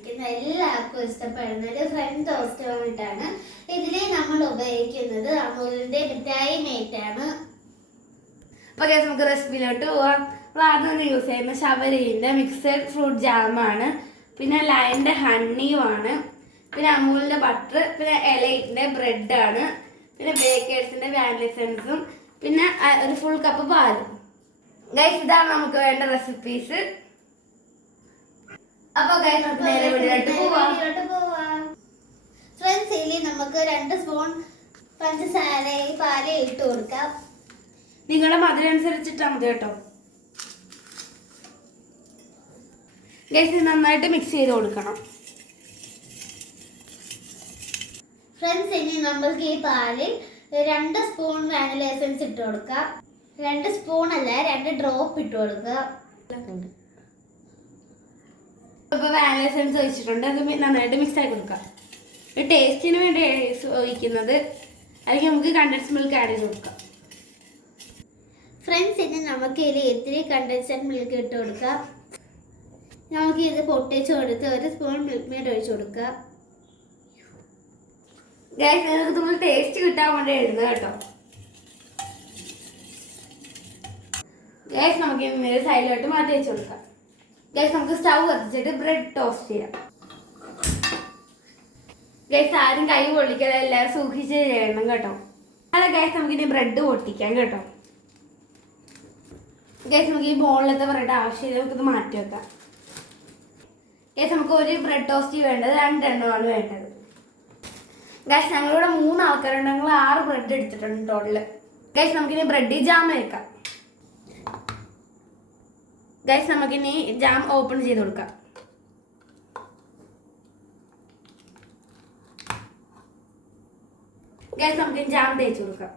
ഇരിക്കുന്ന എല്ലാവർക്കും ഇഷ്ടപ്പെടുന്ന ഒരു ഫ്രഞ്ച് ടോസ്റ്റ് വന്നിട്ടാണ്. ഇതിൽ നമ്മൾ ഉപയോഗിക്കുന്നത് അമൂലിന്റെ മിഠായി മേറ്റാണ്. അപ്പോൾ നമുക്ക് റെസിപ്പിയിലോട്ട് പോവാം. ആദ്യം യൂസ് ചെയ്യുന്ന ഷവരീൻ്റെ മിക്സഡ് ഫ്രൂട്ട് ജാമാണ്, പിന്നെ ലയൻ്റെ ഹണിയുമാണ്, പിന്നെ അമൂലിൻ്റെ ബട്ടർ, പിന്നെ എലൈറ്റിൻ്റെ ബ്രെഡാണ്, പിന്നെ ബേക്കേഴ്സിൻ്റെ വാനില എസൻസും, പിന്നെ ഒരു ഫുൾ കപ്പ് പാലും. ഗൈസ്, ഇതാണ് നമുക്ക് വേണ്ട റെസിപ്പീസ്. അപ്പോൾ ഗൈസ് നമുക്ക് നേരെ വീട്ടിലോട്ട് പോവാം. ഫ്രണ്ട്സ്, ഇതിൽ നമുക്ക് 2 സ്പൂൺ പഞ്ചസാര പാല് ഇട്ട് കൊടുക്കാം. നിങ്ങളുടെ മധുരം അനുസരിച്ചിട്ടാൽ മതി കേട്ടോ. ഗൈസ്, നന്നായിട്ട് മിക്സ് ചെയ്ത് കൊടുക്കണം. ഫ്രണ്ട്സ്, ഇനി നമ്മൾക്ക് ഈ പാലിൽ 2 സ്പൂൺ വാനില എസൻസ് ഇട്ട് കൊടുക്കാം. 2 സ്പൂൺ അല്ല, 2 ഡ്രോപ്പ് ഇട്ട് കൊടുക്കുക. ഇപ്പോൾ വാനില എസൻസ് ഒഴിച്ചിട്ടുണ്ട്. അത് നന്നായിട്ട് മിക്സ് ആക്കി കൊടുക്കാം. ടേസ്റ്റിന് വേണ്ടി ഒഴിക്കുന്നത്, അല്ലെങ്കിൽ നമുക്ക് കണ്ടൻസ് മിൽക്ക് ആഡ് ചെയ്ത് കൊടുക്കാം. ഫ്രണ്ട്സ്, ഇനി നമുക്ക് ഇതിൽ ഇത്തിരി കണ്ടൻസ്ഡ് മിൽക്ക് ഇട്ട് കൊടുക്കാം. നമുക്ക് ഇത് പൊട്ടിച്ച് കൊടുത്ത് 1 സ്പൂൺ മിൽക്ക് മെയ്ഡ് ഒഴിച്ച് കൊടുക്കുക. ഗൈസ്, നിങ്ങൾക്ക് നമ്മൾ ടേസ്റ്റ് കിട്ടാൻ വേണ്ടി എഴുതുന്നത് കേട്ടോ. ഗൈസ്, നമുക്ക് ഇന്ന് സൈഡിലോട്ട് മാറ്റി വെച്ച് കൊടുക്കാം. ഗൈസ്, നമുക്ക് സ്റ്റൗ കത്തിച്ചിട്ട് ബ്രെഡ് ടോസ്റ്റ് ചെയ്യാം. ഗൈസ്, ആരും കൈ പൊള്ളിക്കാതെ എല്ലാവരും സൂക്ഷിച്ച് ചെയ്യണം കേട്ടോ. അല്ല ഗൈസ്, നമുക്കിനി ബ്രെഡ് പൊട്ടിക്കാം കേട്ടോ. ഗൈസ്, നമുക്ക് ഈ ബോളിലത്തെ ബ്രെഡ് ആവശ്യമില്ല, നമുക്കിത് മാറ്റി വെക്കാം. ഗൈസ്, നമുക്ക് ഒരു ബ്രെഡ് ടോസ്റ്റ് വേണ്ടത് 2 എണ്ണമാണ് വേണ്ടത്. ഗൈസ്, ഞങ്ങളിവിടെ 3 ആൾക്കാരുണ്ട്. ഞങ്ങൾ 6 ബ്രെഡ് എടുത്തിട്ടുണ്ട് ടോട്ടല്. ഗൈസ്, നമുക്കിനി ബ്രെഡിൽ ജാം വെക്കാം. ഗൈസ്, നമുക്കിനി ജാം ഓപ്പൺ ചെയ്ത് കൊടുക്കാം. ഗൈസ്, നമുക്ക് ജാം തേച്ച് കൊടുക്കാം.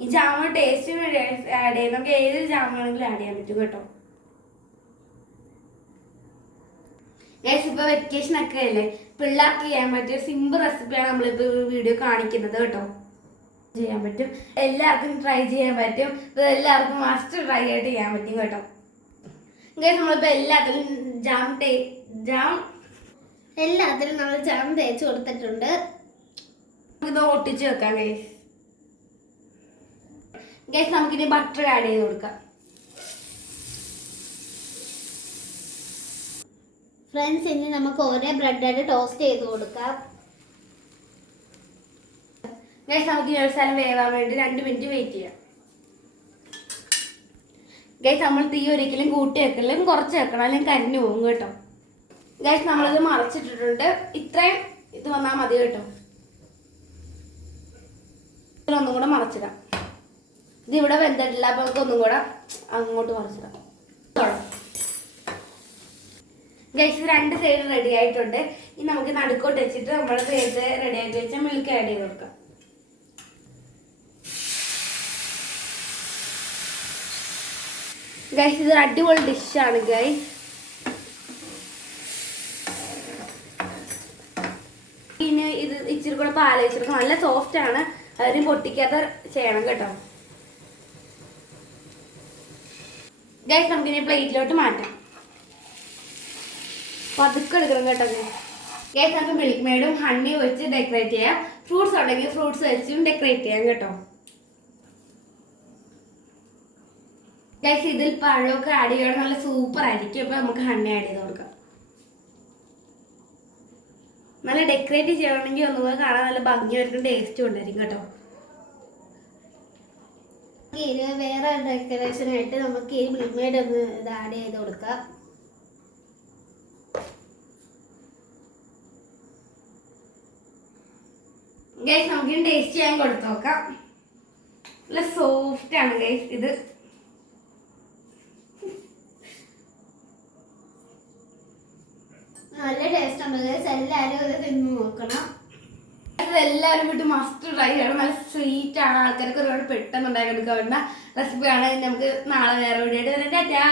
ഈ ജാം ടേസ്റ്റിന് വേണ്ടി ആഡ് ചെയ്യാം. നമുക്ക് ഏതൊരു ജാം വേണമെങ്കിലും ആഡ് ചെയ്യാൻ പറ്റും കേട്ടോ. ഗൈസ്, ഇപ്പോൾ വെക്കേഷൻ ഒക്കെ അല്ലേ, പിള്ളേർക്ക് ചെയ്യാൻ പറ്റിയ സിമ്പിൾ റെസിപ്പിയാണ് നമ്മളിപ്പോൾ വീഡിയോ കാണിക്കുന്നത് കേട്ടോ. ചെയ്യാൻ പറ്റും, എല്ലാവർക്കും ട്രൈ ചെയ്യാൻ പറ്റും. എല്ലാവർക്കും മസ്റ്റ് ട്രൈ ആയിട്ട് ചെയ്യാൻ പറ്റും കേട്ടോ. ഗൈസ്, നമ്മളിപ്പോൾ എല്ലാത്തിലും നമ്മൾ ജാം തേച്ച് കൊടുത്തിട്ടുണ്ട്. ഇത് ഒട്ടിച്ച് വെക്കാം ഗൈസ്. ഗൈസ്, നമുക്കിനി ബട്ടർ ആഡ് ചെയ്ത് കൊടുക്കാം. ഫ്രണ്ട്സ്, ഇനി നമുക്ക് ഓരോ ബ്രെഡായിട്ട് ടോസ്റ്റ് ചെയ്ത് കൊടുക്കാം. ഗൈസ്, നമുക്ക് ഈ ഒരു സ്ഥലം വേവാൻ വേണ്ടി 2 മിനിറ്റ് വെയിറ്റ് ചെയ്യാം. ഗൈസ്, നമ്മൾ തീ ഒരിക്കലും കൂട്ടി വെക്കലും കുറച്ച് വെക്കണം, അല്ലെങ്കിൽ കരിഞ്ഞു പോകും കേട്ടോ. ഗൈസ്, നമ്മളിത് മറച്ചിട്ടിട്ടുണ്ട്. ഇത്രയും ഇത് വന്നാൽ മതി കേട്ടോ. ഒന്നും കൂടെ മറച്ചിടാം. ഇത് ഇവിടെ വെന്തിട്ടില്ല, അപ്പോൾ നമുക്ക് ഒന്നും കൂടെ അങ്ങോട്ട് മറച്ചിടാം. ഗൈസ്, 2 സൈഡ് റെഡി ആയിട്ടുണ്ട്. ഇനി നമുക്ക് നടുക്കോട്ട് വെച്ചിട്ട് നമ്മൾ നേരത്തെ റെഡി ആക്കി വെച്ച മിൽക്ക് ആഡ് ചെയ്ത് കൊടുക്കാം. ഗൈസ്, ഇത് അടിപൊളി ഡിഷാണ് ഗൈസ്. ഇനി ഇത് ഇച്ചിരി കൂടെ പാൽ വെച്ചെടുക്കും. നല്ല സോഫ്റ്റ് ആണ്, അതിന് പൊട്ടിക്കാതെ ചെയ്യണം കേട്ടോ. ഗൈസ്, നമുക്കിനി പ്ലേറ്റിലോട്ട് മാറ്റാം. പതുക്കെ എടുക്കണം കേട്ടോ. ഗൈസ്, നമുക്ക് മിൽക്ക് മെയ്ഡും ഹണിയും വെച്ച് ഡെക്കറേറ്റ് ചെയ്യാം. ഫ്രൂട്ട്സ് ഉണ്ടെങ്കിൽ ഫ്രൂട്ട്സ് വെച്ചും ഡെക്കറേറ്റ് ചെയ്യാം കേട്ടോ. ഗൈസ്, ഇതിൽ പഴമൊക്കെ ആഡ് ചെയ്യണം, നല്ല സൂപ്പർ ആയിരിക്കും. അപ്പോൾ നമുക്ക് ഹണി ആഡ് ചെയ്ത് കൊടുക്കാം. നല്ല ഡെക്കറേറ്റ് ചെയ്യണമെങ്കിൽ ഒന്നുകൂടെ കാണാൻ നല്ല ഭംഗി വരുന്ന ടേസ്റ്റും ഉണ്ടായിരിക്കും കേട്ടോ. വേറെ ഡെക്കറേഷനായിട്ട് നമുക്ക് ഈ മിൽക്ക് മെയ്ഡ് ഒന്ന് ഇത് ആഡ് ചെയ്ത് കൊടുക്കാം. ഗൈസ്, നമുക്ക് ടേസ്റ്റ് ചെയ്യാൻ കൊടുത്തു നോക്കാം. നല്ല സോഫ്റ്റ് ആണ് ഗൈസ് ഇത്. നല്ല ടേസ്റ്റ് ഉണ്ട് ഗൈസ്. എല്ലാവരും ഇത് തിന്ന് നോക്കണം. എല്ലാവരും വീട്ടിൽ മസ്റ്റ് ട്രൈ ചെയ്യണം. നല്ല സ്വീറ്റ് ആണ്. ആൾക്കാർക്ക് ഒരുപാട് പെട്ടെന്ന് ഉണ്ടാക്കി എടുക്കാൻ പറ്റുന്ന റെസിപ്പിയാണ്. നമുക്ക് നാളെ വേറെ വീഡിയോ ആയിട്ട് വരാം. ടാറ്റാ.